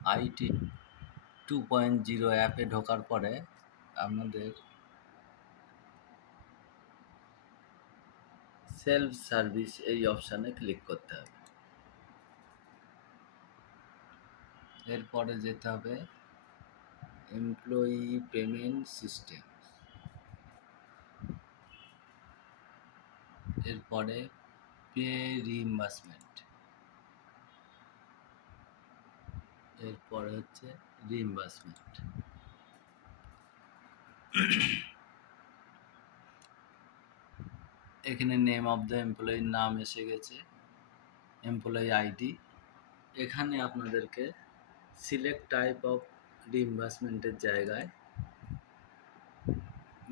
IT 2.0 অ্যাপে ঢোকার পরে আপনাদের সেলফ সার্ভিস এই অপশানে ক্লিক করতে হবে। এরপরে যেতে হবে এমপ্লয়ি পেমেন্ট সিস্টেম, এরপরে পে রিইম্বার্সমেন্ট, এরপরে হচ্ছে রিইম্বার্সমেন্ট। এখানে নেম অফ দ্য এমপ্লয়ির নাম এসে গেছে, এমপ্লয়ি আইডি। এখানে আপনাদেরকে সিলেক্ট টাইপ অফ রিইম্বার্সমেন্টের জায়গায়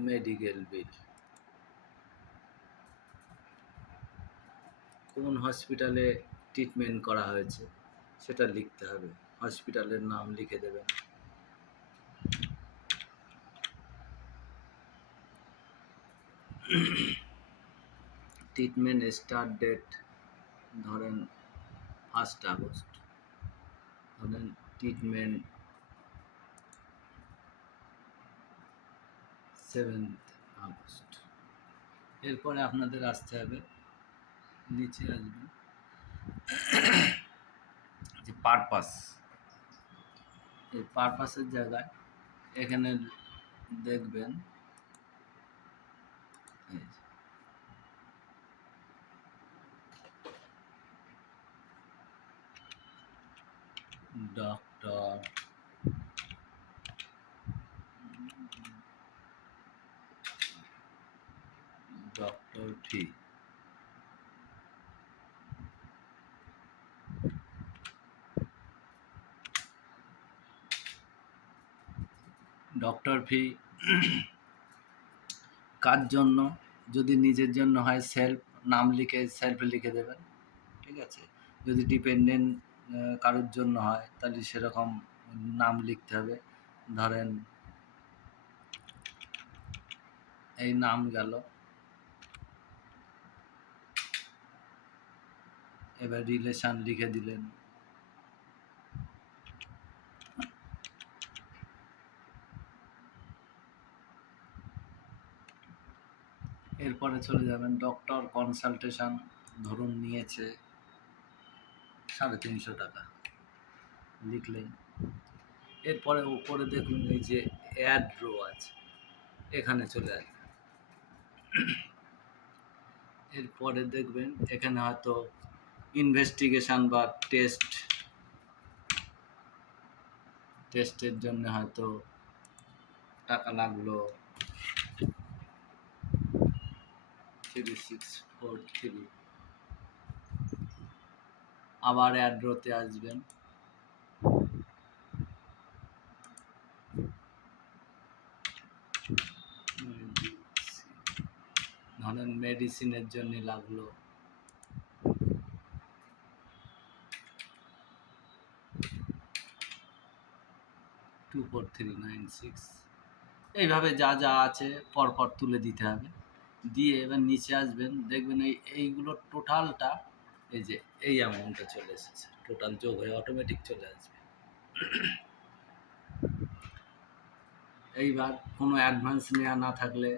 মেডিকেল বিল, কোন হসপিটালে ট্রিটমেন্ট করা হয়েছে সেটা লিখতে হবে, হসপিটালের নাম লিখে দেবেন। ট্রিটমেন্ট স্টার্ট ডেট ধরেন 1 আগস্ট, ধরেন ট্রিটমেন্ট 7 আগস্ট। এরপরে আপনাদের আসতে হবে, নিচে আসবেন যে পারপাস, এই পারপাসের জায়গায় এখানে দেখবেন ডক্টর ফি, ডক্টর ফি কার জন্য, যদি নিজের জন্য হয় সেলফ নাম লিখে সেলফ লিখে দেবেন, ঠিক আছে। যদি ডিপেন্ডেন্ট কারোর জন্য হয় তাহলে সেরকম নাম লিখতে হবে, ধরেন এই নাম গেল। এবার রিলেশন লিখে দিলেন, এরপরে চলে যাবেন ডক্টর কনসালটেশন, ধরুন নিয়েছে 350 টাকা, লিখলেন। এরপরে উপরে দেখুন এই যে অ্যাড রো আছে, এখানে চলে আসবে। এরপরে দেখবেন এখানে হয়তো ইনভেস্টিগেশন বা টেস্টের জন্য হয়তো টাকা লাগলো 3643। আবার অ্যাড্রোতে আসবেন, ধরেন মেডিসিনের জন্য লাগলো 24396। এইভাবে যা যা আছে পরপর তুলে দিতে হবে, দিয়ে এবার নিচে আসবেন, দেখবেন এইগুলো টোটালটা এই যে এই অ্যামাউন্টটা চলে এসেছে, টোটাল যোগ হয়ে অটোমেটিক চলে আসবে। এইবার কোনো অ্যাডভান্স নেওয়া না থাকলে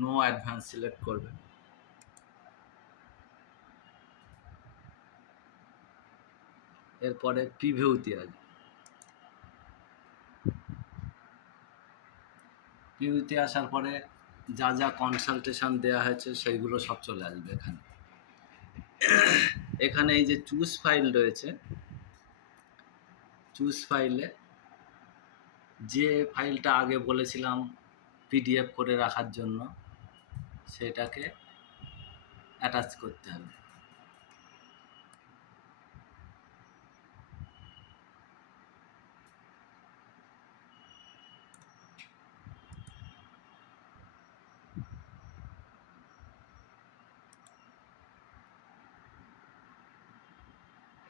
নো অ্যাডভান্স সিলেক্ট করবেন। এরপরে প্রিভিউতে আসবে, প্রিভিউতে আসার পরে যা যা কনসালটেশন দেওয়া হয়েছে সেইগুলো সব চলে আসবে এখানে। এখানে এই যে চুজ ফাইল রয়েছে, চুজ ফাইলে যে ফাইলটা আগে বলেছিলাম পিডিএফ করে রাখার জন্য সেটাকে অ্যাটাচ করতে হবে।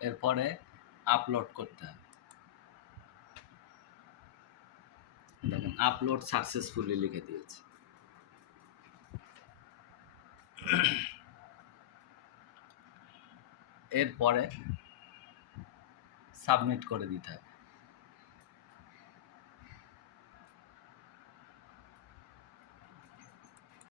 এরপরে আপলোড করতে হবে, দেখেন আপলোড সাকসেসফুলি লিখে দিয়েছে। এরপরে সাবমিট করে দিতে হবে।